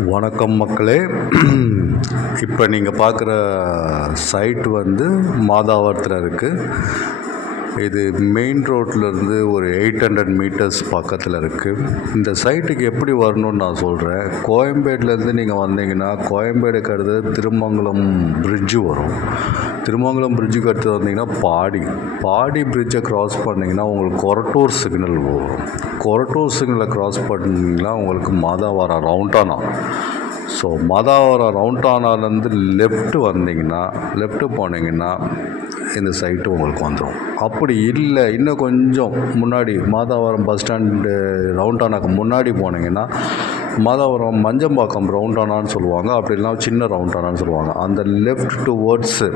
வணக்கம் மக்களே. இப்போ நீங்கள் பார்க்குற சைட் வந்து மாதாவரத்தில் இருக்குது. இது மெயின் ரோட்லேருந்து ஒரு 800 மீட்டர்ஸ் பக்கத்தில் இருக்குது. இந்த சைட்டுக்கு எப்படி வரணும்னு நான் சொல்கிறேன். கோயம்பேடுலேருந்து நீங்கள் வந்தீங்கன்னா கோயம்பேடுக்கு அடுத்து திருமங்கலம் பிரிட்ஜு வரும். திருமங்கலம் பிரிட்ஜுக்கு அடுத்து வந்தீங்கன்னா பாடி பிரிட்ஜை க்ராஸ் பண்ணிங்கன்னா உங்களுக்கு கொரட்டூர் சிக்னல் வரும். கொரட்டூர் சிக்னலை க்ராஸ் பண்ணிங்கன்னா உங்களுக்கு மாதாவரம் ரவுண்டானா. ஸோ மாதாவரம் ரவுண்டானாலேருந்து லெஃப்ட்டு போனீங்கன்னா இந்த சைட்டு உங்களுக்கு வந்துடும். அப்படி இல்லை, இன்னும் கொஞ்சம் முன்னாடி மாதாவரம் பஸ் ஸ்டாண்டு ரவுண்டானாக்கு முன்னாடி போனீங்கன்னா மாதாவரம் மஞ்சம்பாக்கம் ரவுண்டானான்னு சொல்லுவாங்க, அப்படிலாம் சின்ன ரவுண்டானான்னு சொல்லுவாங்க. அந்த லெஃப்ட் டுவர்ட்ஸு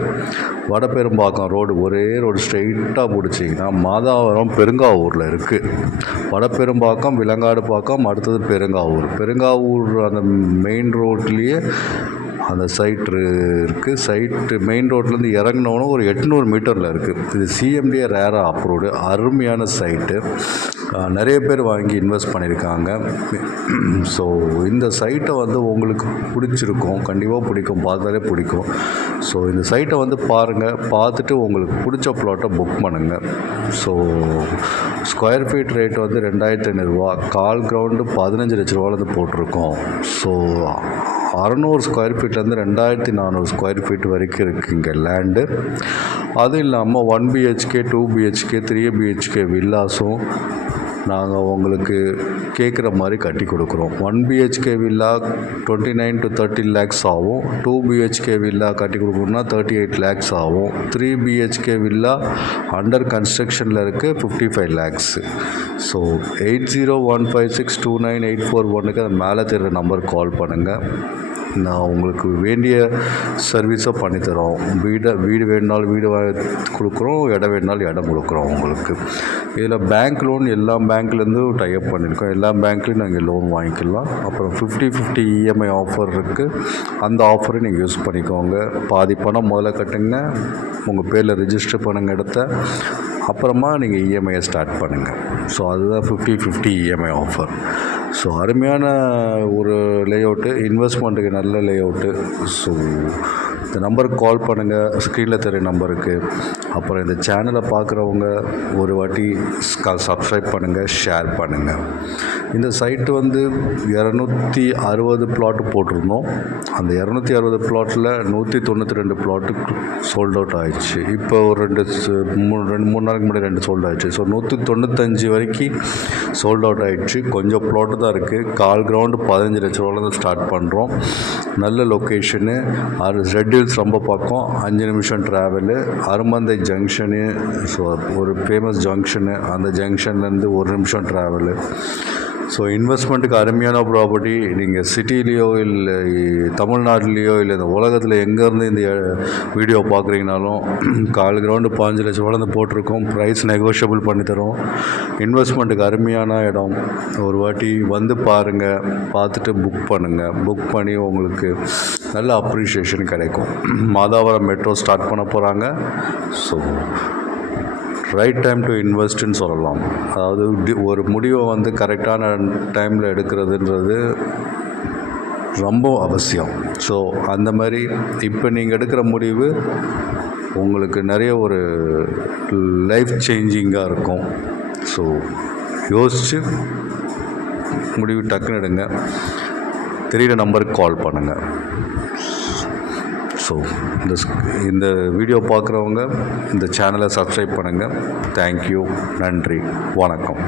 வடபெரும்பாக்கம் ஒரே ரோடு ஸ்ட்ரெயிட்டாக பிடிச்சிங்கன்னா மாதாவரம் பெருங்காவூரில் இருக்குது. வடபெரும்பாக்கம், விலங்காடுபாக்கம், அடுத்தது பெருங்காவூர் அந்த மெயின் ரோட்லேயே அந்த சைட்டு இருக்குது. சைட்டு மெயின் ரோட்லேருந்து இறங்கினோன்னு ஒரு 800 மீட்டரில் இருக்குது. இது சிஎம்டிஏ ரேரா அப்ரூவ்டு அருமையான சைட்டு. நிறைய பேர் வாங்கி இன்வெஸ்ட் பண்ணியிருக்காங்க. ஸோ இந்த சைட்டை வந்து உங்களுக்கு பிடிச்சிருக்கும், கண்டிப்பாக பிடிக்கும், பார்த்தாலே பிடிக்கும். ஸோ இந்த சைட்டை வந்து பாருங்கள், பார்த்துட்டு உங்களுக்கு பிடிச்ச ப்ளாட்டை புக் பண்ணுங்கள். ஸோ ஸ்கொயர் ஃபீட் ரேட் வந்து 2500 ரூபா, கால் கிரவுண்டு 15 லட்ச ரூபாலேருந்து போட்டிருக்கோம். ஸோ 600 ஸ்கொயர் ஃபீட்லேருந்து 2400 ஸ்கொயர் ஃபீட் வரைக்கும் இருக்குது இங்கே லேண்டு. அதுவும் இல்லாமல் 1 பிஹெச்கே, 2 பிஹெச்கே, 3 பிஹெச்கே வில்லாஸும் நாங்கள் உங்களுக்கு கேட்குற மாதிரி கட்டி கொடுக்குறோம். 1 பிஹெச்கே வில்லா 29 to 30 lakhs ஆகும். 2 பிஹெச்கே வில்லா கட்டி கொடுக்கணும்னா 38 lakhs ஆகும். 3 பிஹெச்கே வில்லா அண்டர் கன்ஸ்ட்ரக்ஷனில் இருக்குது, 55 lakhs. ஸோ 8015629841 அது மேலே தெரிகிற நம்பருக்கு கால் பண்ணுங்கள். நான் உங்களுக்கு வேண்டிய சர்வீஸை பண்ணித்தரோம். வீடு வேணுனாலும் வீடு கொடுக்குறோம், இடம் வேணுனாலும் இடம் கொடுக்குறோம் உங்களுக்கு. இதில் பேங்க் லோன் எல்லா பேங்க்லேருந்து டைப் பண்ணியிருக்கோம். எல்லா பேங்க்லேயும் நாங்கள் லோன் வாங்கிக்கலாம். அப்புறம் 50-50 இஎம்ஐ ஆஃபர் இருக்குது. அந்த ஆஃபரை நீங்கள் யூஸ் பண்ணிக்கோங்க. பாதி பணம் முதல்ல கட்டுங்க, உங்கள் பேரில் ரிஜிஸ்டர் பண்ணுங்கள் இடத்த, அப்புறமா நீங்கள் இஎம்ஐயை ஸ்டார்ட் பண்ணுங்கள். ஸோ அதுதான் 50-50 இஎம்ஐ ஆஃபர். ஸோ அருமையான ஒரு லேஅவுட்டு, இன்வெஸ்ட்மெண்ட்டுக்கு நல்ல லேஅவுட்டு. ஸோ இந்த நம்பருக்கு கால் பண்ணுங்கள், ஸ்க்ரீனில் தெரிய நம்பருக்கு. அப்புறம் இந்த சேனலை பார்க்குறவங்க ஒரு வாட்டி சப்ஸ்கிரைப் பண்ணுங்கள், ஷேர் பண்ணுங்கள். இந்த சைட்டு வந்து 260 பிளாட்டு போட்டிருந்தோம். அந்த 260 பிளாட்டில் 192 பிளாட்டு சோல்ட் அவுட் ஆகிடுச்சு. இப்போ ஒரு 2-3 நாளைக்கு முன்னாடி 2 சோல்ட் ஆகிடுச்சு. ஸோ 195 வரைக்கும் சோல்ட் அவுட் ஆகிடுச்சு. கொஞ்சம் பிளாட்டு தான் இருக்குது. கால் கிரவுண்டு 15 லட்ச ரூபாலேருந்து ஸ்டார்ட் பண்ணுறோம். நல்ல லொக்கேஷனு, ரெட் ஹில்ஸ் ரொம்ப பக்கம், 5 நிமிஷம் ட்ராவலு. அருமந்தை ஜங்ஷனு, ஸோ ஒரு ஃபேமஸ் ஜங்ஷனு, அந்த ஜங்ஷன்லேருந்து 1 நிமிஷம் ட்ராவலு. ஸோ இன்வெஸ்ட்மெண்ட்டுக்கு அருமையான ப்ராப்பர்ட்டி. நீங்கள் சிட்டிலேயோ இல்லை தமிழ்நாட்டிலேயோ இல்லை இந்த உலகத்தில் எங்கேருந்து இந்த வீடியோ பார்க்குறீங்கனாலும் கால் கிரவுண்டு 15 லட்ச ரூபாலேருந்து போட்டிருக்கோம். ப்ரைஸ் நெகோஷியபிள் பண்ணித்தரோம். இன்வெஸ்ட்மெண்ட்டுக்கு அருமையான இடம். ஒரு வாட்டி வந்து பாருங்கள், பார்த்துட்டு புக் பண்ணுங்கள். புக் பண்ணி உங்களுக்கு நல்ல அப்ரிஷியேஷன் கிடைக்கும். மாதாவரம் மெட்ரோ ஸ்டார்ட் பண்ண போகிறாங்க. ஸோ ரைட் டைம் டு இன்வெஸ்ட்னு சொல்லலாம். அதாவது ஒரு முடிவை வந்து கரெக்டான டைமில் எடுக்கிறதுன்றது ரொம்ப அவசியம். ஸோ அந்த மாதிரி இப்போ நீங்கள் எடுக்கிற முடிவு உங்களுக்கு நிறைய ஒரு லைஃப் சேஞ்சிங்காக இருக்கும். ஸோ யோசித்து முடிவு டக்குன்னு எடுங்க. தெரிகிற நம்பருக்கு கால் பண்ணுங்கள். ஸோ இந்த வீடியோ பார்க்குறவங்க இந்த சேனலை சப்ஸ்கிரைப் பண்ணுங்கள். தேங்க்யூ, நன்றி, வணக்கம்.